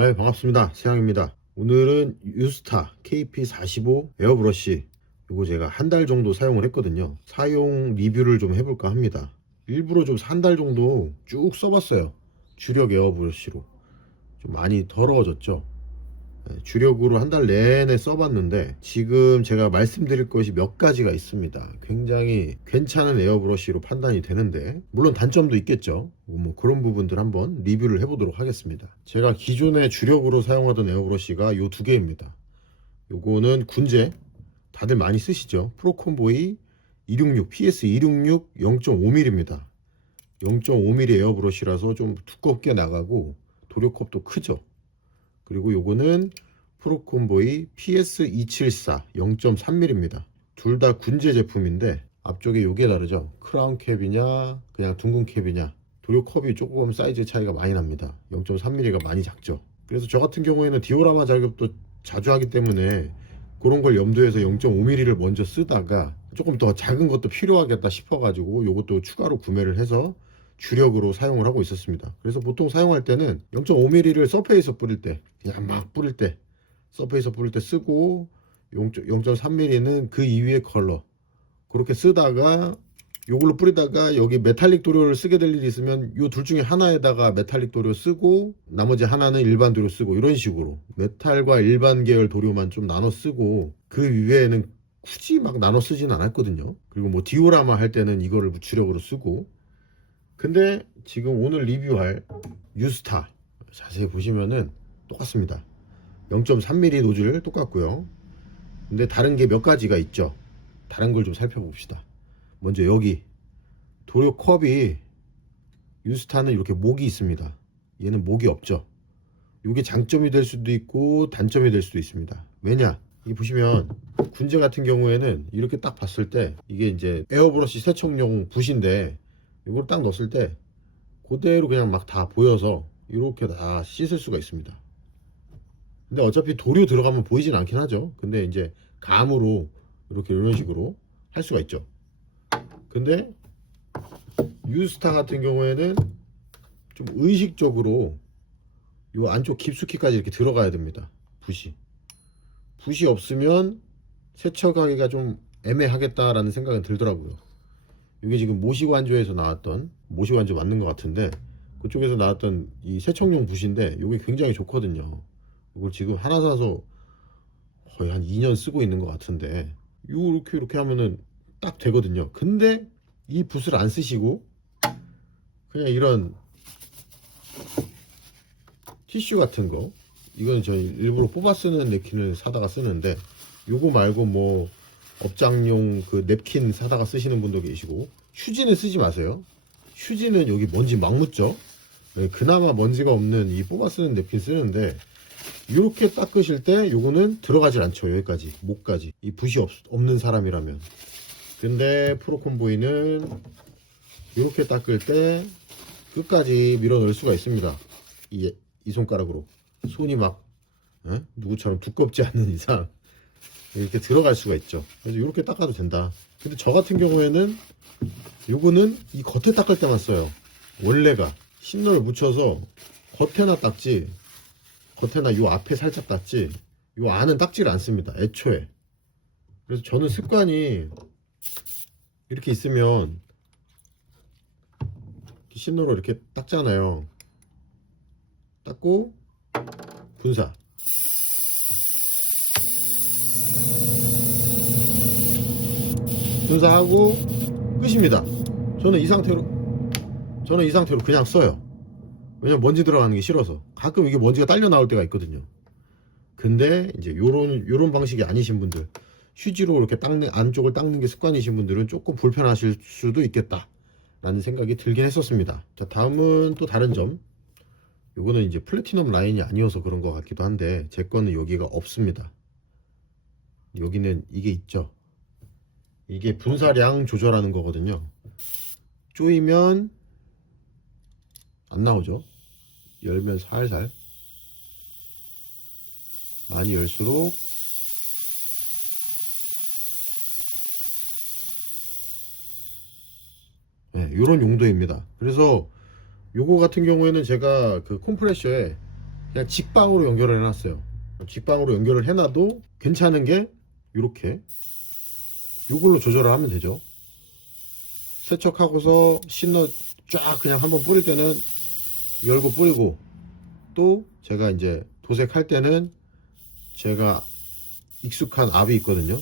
반갑습니다. 세양입니다. 오늘은 유스타 KP45 에어브러쉬, 이거 제가 한 달 정도 사용을 했거든요. 사용 리뷰를 좀 해볼까 합니다. 일부러 좀 한 달 정도 쭉 써봤어요. 주력 에어브러쉬로 좀 많이 더러워졌죠. 주력으로 한 달 내내 써봤는데 지금 제가 말씀드릴 것이 몇 가지가 있습니다. 굉장히 괜찮은 에어브러쉬로 판단이 되는데, 물론 단점도 있겠죠. 뭐 그런 부분들 한번 리뷰를 해보도록 하겠습니다. 제가 기존에 주력으로 사용하던 에어브러쉬가 요 두 개입니다. 요거는 군제, 다들 많이 쓰시죠. 프로콘보이 266 PS266 0.5mm입니다 0.5mm 에어브러쉬라서 좀 두껍게 나가고 도료컵도 크죠. 그리고 요거는 프로콘보이 PS274 0.3mm입니다 둘 다 군제 제품인데, 앞쪽에 요게 다르죠. 크라운 캡이냐 그냥 둥근 캡이냐, 도료컵이 조금 사이즈 차이가 많이 납니다. 0.3mm가 많이 작죠. 그래서 저 같은 경우에는 디오라마 작업도 자주 하기 때문에 그런 걸 염두해서 0.5mm를 먼저 쓰다가 조금 더 작은 것도 필요하겠다 싶어 가지고 요것도 추가로 구매를 해서 주력으로 사용을 하고 있었습니다. 그래서 보통 사용할 때는 0.5mm를 서페이서 뿌릴 때, 그냥 막 뿌릴 때, 서페이서 뿌릴 때 쓰고 0.3mm는 그 이후의 컬러 그렇게 쓰다가, 요걸로 뿌리다가 여기 메탈릭 도료를 쓰게 될 일이 있으면 요 둘 중에 하나에다가 메탈릭 도료 쓰고 나머지 하나는 일반 도료 쓰고, 이런 식으로 메탈과 일반 계열 도료만 좀 나눠 쓰고, 그 이외에는 굳이 막 나눠 쓰지는 않았거든요. 그리고 뭐 디오라마 할 때는 이거를 주력으로 쓰고. 근데 지금 오늘 리뷰할 유스타 자세히 보시면은 똑같습니다. 0.3mm 노즐 똑같고요. 근데 다른 게 몇 가지가 있죠. 다른 걸 좀 살펴봅시다. 먼저 여기 도료 컵이, 유스타는 이렇게 목이 있습니다. 얘는 목이 없죠. 이게 장점이 될 수도 있고 단점이 될 수도 있습니다. 왜냐, 이 보시면 군제 같은 경우에는 이렇게 딱 봤을 때 이게 이제 에어브러쉬 세척용 붓인데, 이걸 딱 넣었을 때 그대로 그냥 막 다 보여서 이렇게 다 씻을 수가 있습니다. 근데 어차피 도료 들어가면 보이진 않긴 하죠. 근데 이제 감으로 이렇게 이런 식으로 할 수가 있죠. 근데 유스타 같은 경우에는 좀 의식적으로 요 안쪽 깊숙이까지 이렇게 들어가야 됩니다. 붓이 없으면 세척하기가 좀 애매하겠다라는 생각은 들더라고요. 이게 지금 모시관조에서 나왔던, 모시관조 맞는 것 같은데 그쪽에서 나왔던 이 세척용 붓인데, 이게 굉장히 좋거든요. 이걸 지금 하나 사서 거의 한 2년 쓰고 있는 것 같은데, 이렇게 하면은 딱 되거든요. 근데 이 붓을 안 쓰시고 그냥 이런 티슈 같은 거, 이건 저 일부러 뽑아 쓰는 냅킨을 사다가 쓰는데, 요거 말고 뭐 업장용 그 냅킨 사다가 쓰시는 분도 계시고, 휴지는 쓰지 마세요. 휴지는 여기 먼지 막 묻죠. 네, 그나마 먼지가 없는 이 뽑아 쓰는 냅킨 쓰는데, 이렇게 닦으실 때 요거는 들어가질 않죠. 여기까지, 목까지, 이 붓이 없는 사람이라면. 근데 프로콘보이는 이렇게 닦을 때 끝까지 밀어 넣을 수가 있습니다. 이 손가락으로 손이 막 누구처럼 두껍지 않는 이상 이렇게 들어갈 수가 있죠. 그래서 이렇게 닦아도 된다. 근데 저 같은 경우에는 요거는 이 겉에 닦을 때만 써요. 원래가 신너를 묻혀서 겉에나 닦지, 겉에나 요 앞에 살짝 닦지, 요 안은 닦지를 않습니다, 애초에. 그래서 저는 습관이 이렇게 있으면 신너로 이렇게 닦잖아요. 닦고 분사, 분사하고 끝입니다. 저는 이 상태로 그냥 써요. 왜냐면 먼지 들어가는 게 싫어서. 가끔 이게 먼지가 딸려 나올 때가 있거든요. 근데 이제 요런 방식이 아니신 분들, 휴지로 이렇게 안쪽을 닦는 게 습관이신 분들은 조금 불편하실 수도 있겠다 라는 생각이 들긴 했었습니다. 자, 다음은 또 다른 점. 요거는 이제 플래티넘 라인이 아니어서 그런 것 같기도 한데, 제 거는 여기가 없습니다. 여기는 이게 있죠. 이게 분사량 조절하는 거거든요. 조이면 안 나오죠. 열면 살살, 많이 열수록 요런 용도입니다. 그래서 요거 같은 경우에는 제가 그 컴프레셔에 그냥 직방으로 연결을 해놨어요. 직방으로 연결을 해놔도 괜찮은 게 이렇게 이걸로 조절을 하면 되죠. 세척하고서 신너 쫙 그냥 한번 뿌릴 때는 열고 뿌리고, 또 제가 이제 도색할 때는 제가 익숙한 압이 있거든요.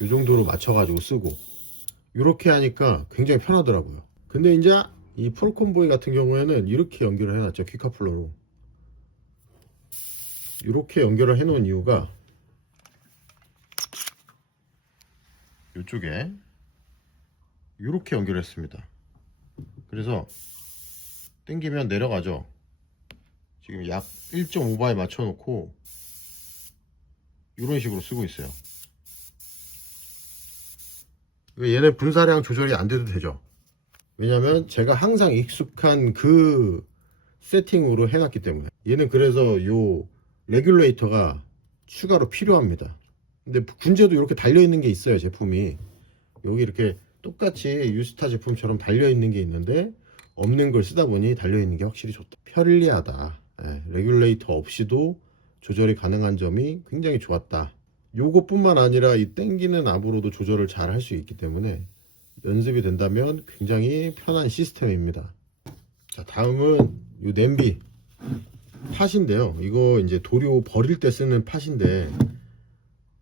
이 정도로 맞춰가지고 쓰고, 이렇게 하니까 굉장히 편하더라고요. 근데 이제 이 폴콘보이 같은 경우에는 이렇게 연결을 해놨죠. 퀵카플러로 이렇게 연결을 해 놓은 이유가, 이쪽에 이렇게 연결했습니다. 그래서 당기면 내려가죠. 지금 약 1.5바에 맞춰 놓고 이런 식으로 쓰고 있어요. 얘는 분사량 조절이 안 돼도 되죠. 왜냐면 제가 항상 익숙한 그 세팅으로 해놨기 때문에. 얘는 그래서 요 레귤레이터가 추가로 필요합니다. 근데 군제도 이렇게 달려있는 게 있어요. 제품이 여기 이렇게 똑같이 유스타 제품처럼 달려있는 게 있는데, 없는 걸 쓰다 보니 달려있는 게 확실히 좋다, 편리하다. 레귤레이터 없이도 조절이 가능한 점이 굉장히 좋았다. 요것뿐만 아니라 이 땡기는 압으로도 조절을 잘 할 수 있기 때문에 연습이 된다면 굉장히 편한 시스템입니다. 자, 다음은 요 냄비 팥인데요. 이거 이제 도료 버릴 때 쓰는 팥인데,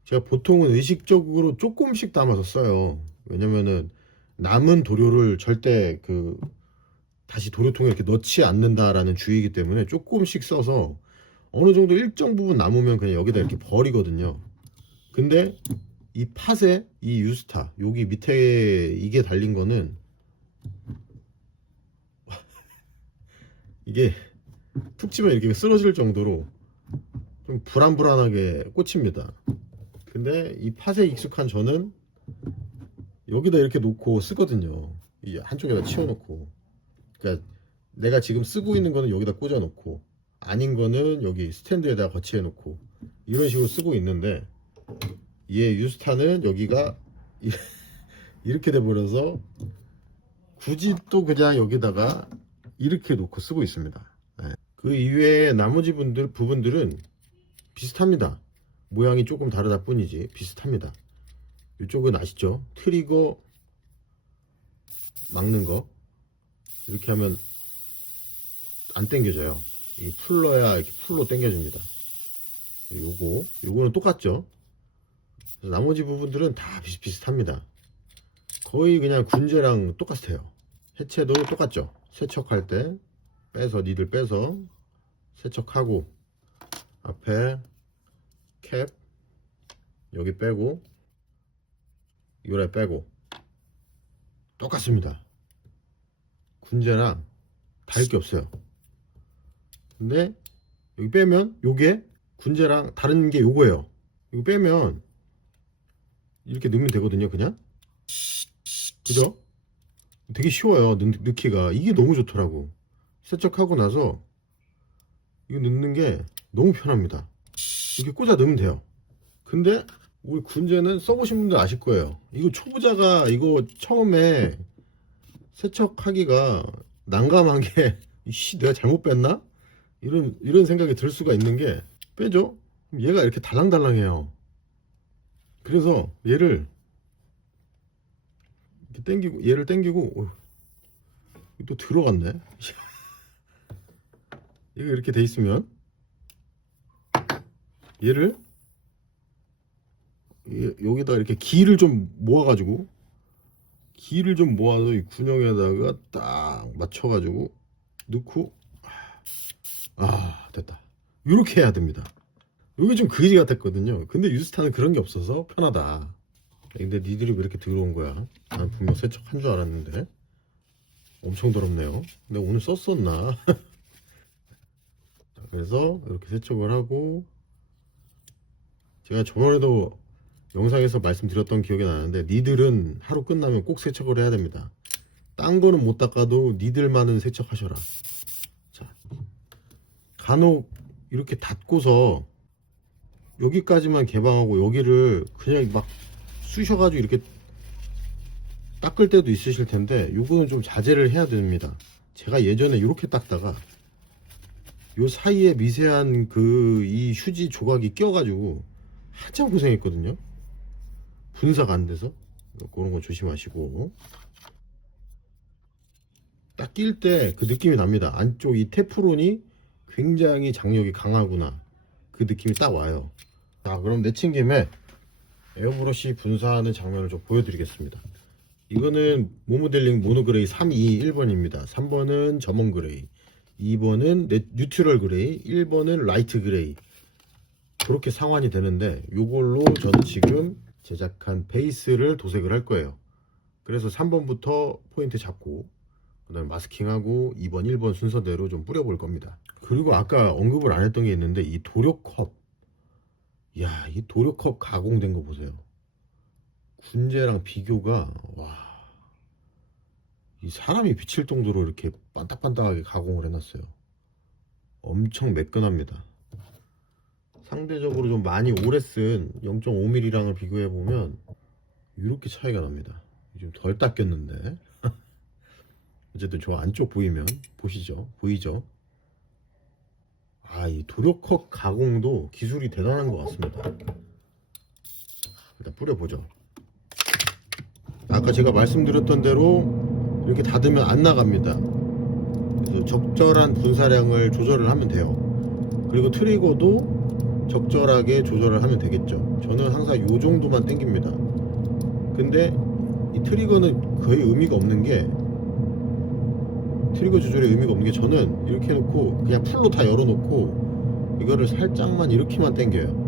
제가 보통은 의식적으로 조금씩 담아서 써요. 왜냐면은 남은 도료를 절대 다시 도료통에 이렇게 넣지 않는다라는 주의이기 때문에 조금씩 써서 어느 정도 일정 부분 남으면 그냥 여기다 이렇게 버리거든요. 근데 이 팥에 이 유스타 여기 밑에 이게 달린 거는 이게 툭 치면 이렇게 쓰러질 정도로 좀 불안불안하게 꽂힙니다. 근데 이 팥에 익숙한 저는 여기다 이렇게 놓고 쓰거든요. 이 한쪽에다 치워놓고. 그러니까 내가 지금 쓰고 있는 거는 여기다 꽂아 놓고, 아닌 거는 여기 스탠드에다 거치해 놓고, 이런 식으로 쓰고 있는데, 얘 유스타는 여기가 이렇게 돼 버려서 굳이 또 그냥 여기다가 이렇게 놓고 쓰고 있습니다. 그 이외에 나머지 부분들은 비슷합니다. 모양이 조금 다르다 뿐이지 비슷합니다. 이쪽은 아시죠? 트리거 막는 거 이렇게 하면 안 당겨져요. 이 풀러야 이렇게 풀로 당겨집니다. 요거는 똑같죠? 그래서 나머지 부분들은 다 비슷비슷합니다. 거의 그냥 군제랑 똑같아요. 해체도 똑같죠? 세척할 때 니들 빼서 세척하고, 앞에 캡 여기 빼고 요래 빼고 똑같습니다. 군제랑 다를 게 없어요. 근데 여기 빼면 요게 군제랑 다른 게 요거예요. 이거 빼면 이렇게 넣으면 되거든요. 그냥, 그죠? 되게 쉬워요. 넣기가. 이게 너무 좋더라고. 세척하고 나서 이거 넣는 게 너무 편합니다. 이렇게 꽂아 넣으면 돼요. 근데 우리 군제는 써보신 분들 아실 거예요. 이거 초보자가 이거 처음에 세척하기가 난감한 게 이씨 내가 잘못 뺐나? 이런 생각이 들 수가 있는 게, 빼죠? 얘가 이렇게 달랑달랑해요. 그래서 얘를 이렇게 당기고, 얘를 당기고, 또 들어갔네. 얘가 이렇게 돼 있으면 얘를 여기다 이렇게 기를 좀 모아서 이 군형에다가 딱 맞춰가지고 넣고, 됐다. 이렇게 해야 됩니다. 이게 좀 그지 같았거든요. 근데 유스타는 그런 게 없어서 편하다. 근데 니들이 왜 이렇게 더러운 거야? 난 분명 세척한 줄 알았는데 엄청 더럽네요. 근데 오늘 썼었나? 그래서 이렇게 세척을 하고, 제가 저번에도 영상에서 말씀드렸던 기억이 나는데, 니들은 하루 끝나면 꼭 세척을 해야 됩니다. 딴 거는 못 닦아도 니들만은 세척하셔라. 자, 간혹 이렇게 닫고서 여기까지만 개방하고 여기를 그냥 막 쑤셔가지고 이렇게 닦을 때도 있으실 텐데 요거는 좀 자제를 해야 됩니다. 제가 예전에 이렇게 닦다가 요 사이에 미세한 이 휴지 조각이 껴가지고 한참 고생했거든요. 분사가 안 돼서 그런 거 조심하시고, 딱 낄 때 그 느낌이 납니다. 안쪽 이 테프론이 굉장히 장력이 강하구나, 그 느낌이 딱 와요. 자, 그럼 내친 김에 에어브러쉬 분사하는 장면을 좀 보여드리겠습니다. 이거는 모모델링 모노그레이 321번입니다. 3번은 점원 그레이, 2번은 뉴트럴 그레이, 1번은 라이트 그레이. 그렇게 상환이 되는데 요걸로 저는 지금 제작한 베이스를 도색을 할 거예요. 그래서 3번부터 포인트 잡고 그 다음에 마스킹하고 2번 1번 순서대로 좀 뿌려볼 겁니다. 그리고 아까 언급을 안 했던 게 있는데, 이 도료컵, 이야, 이 도료컵 가공된 거 보세요. 군제랑 비교가, 와, 이 사람이 비칠 정도로 이렇게 반딱반딱하게 가공을 해놨어요. 엄청 매끈합니다. 상대적으로 좀 많이 오래 쓴 0.5mm랑을 비교해 보면 이렇게 차이가 납니다. 좀 덜 닦였는데 어쨌든 저 안쪽 보이면 보이죠? 아, 이 도료컵 가공도 기술이 대단한 것 같습니다. 일단 뿌려보죠. 아까 제가 말씀드렸던 대로 이렇게 닫으면 안 나갑니다. 그래서 적절한 분사량을 조절을 하면 돼요. 그리고 트리거도 적절하게 조절을 하면 되겠죠. 저는 항상 요 정도만 당깁니다. 근데 이 트리거는 거의 의미가 없는 게, 트리거 조절에 의미가 없는 게, 저는 이렇게 해놓고 그냥 풀로 다 열어놓고 이거를 살짝만 이렇게만 당겨요.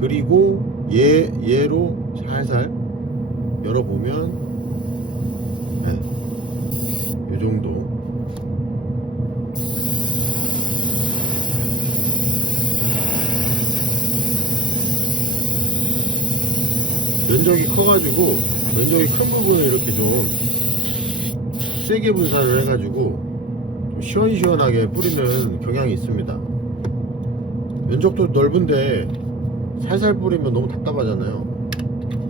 그리고 얘로 살살 열어보면, 네, 이 정도. 면적이 커가지고 면적이 큰 부분을 이렇게 좀 세게 분사를 해가지고 좀 시원시원하게 뿌리는 경향이 있습니다. 면적도 넓은데 살살 뿌리면 너무 답답하잖아요.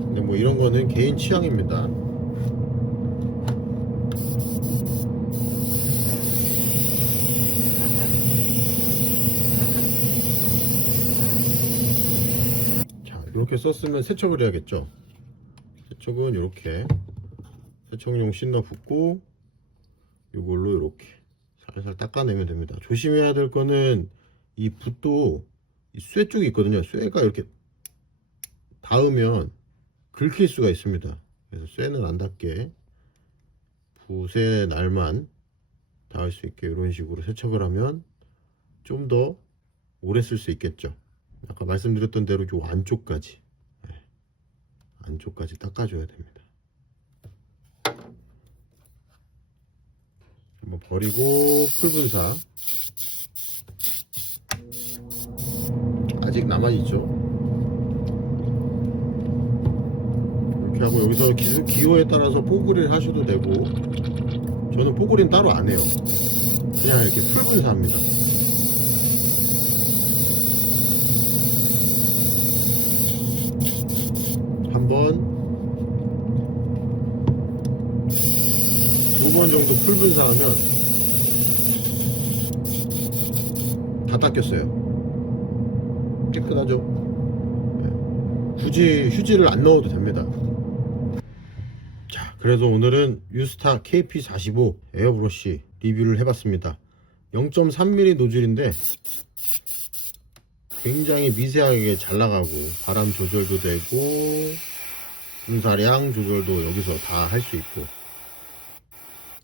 근데 뭐 이런 거는 개인 취향입니다. 자, 이렇게 썼으면 세척을 해야겠죠. 세척은 이렇게 세척용 씻너 붓고 이걸로 이렇게 살살 닦아내면 됩니다. 조심해야 될 거는 이 붓도 이 쇠 쪽이 있거든요. 쇠가 이렇게 닿으면 긁힐 수가 있습니다. 그래서 쇠는 안 닿게 붓의 날만 닿을 수 있게 이런 식으로 세척을 하면 좀 더 오래 쓸 수 있겠죠. 아까 말씀드렸던 대로 요 안쪽까지, 안쪽까지 닦아줘야 됩니다. 한번 버리고 풀분사 아직 남아있죠. 이렇게 하고 여기서 기호에 따라서 포글을 하셔도 되고, 저는 포글은 따로 안 해요. 그냥 이렇게 풀분사합니다. 한번, 두 번 정도 풀분사하면 다 닦였어요. 깨끗하죠? 굳이 휴지를 안 넣어도 됩니다. 자, 그래서 오늘은 유스타 KP45 에어브러쉬 리뷰를 해봤습니다. 0.3mm 노즐인데 굉장히 미세하게 잘 나가고 바람 조절도 되고 분사량 조절도 여기서 다 할 수 있고,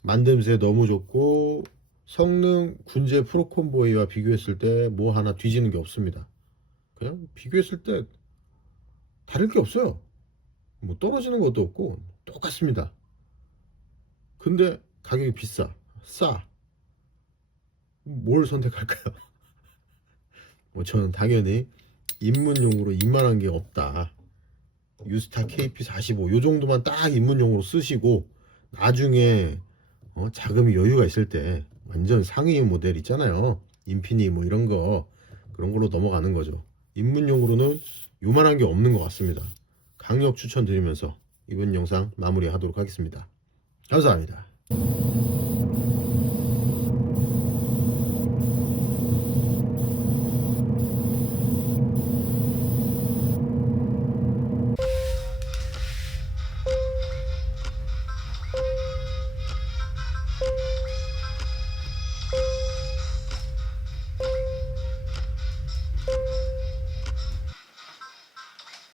만듦새 너무 좋고, 성능 군제 프로콤보이와 비교했을 때 뭐 하나 뒤지는 게 없습니다. 그냥 비교했을 때 다를 게 없어요. 뭐 떨어지는 것도 없고 똑같습니다. 근데 가격이 싸. 뭘 선택할까요? 뭐 저는 당연히 입문용으로 이만한 게 없다. 유스타 KP45 요 정도만 딱 입문용으로 쓰시고, 나중에 자금이 여유가 있을 때 완전 상위 모델 있잖아요. 인피니 뭐 이런 거, 그런 걸로 넘어가는 거죠. 입문용으로는 요만한 게 없는 것 같습니다. 강력 추천드리면서 이번 영상 마무리하도록 하겠습니다. 감사합니다.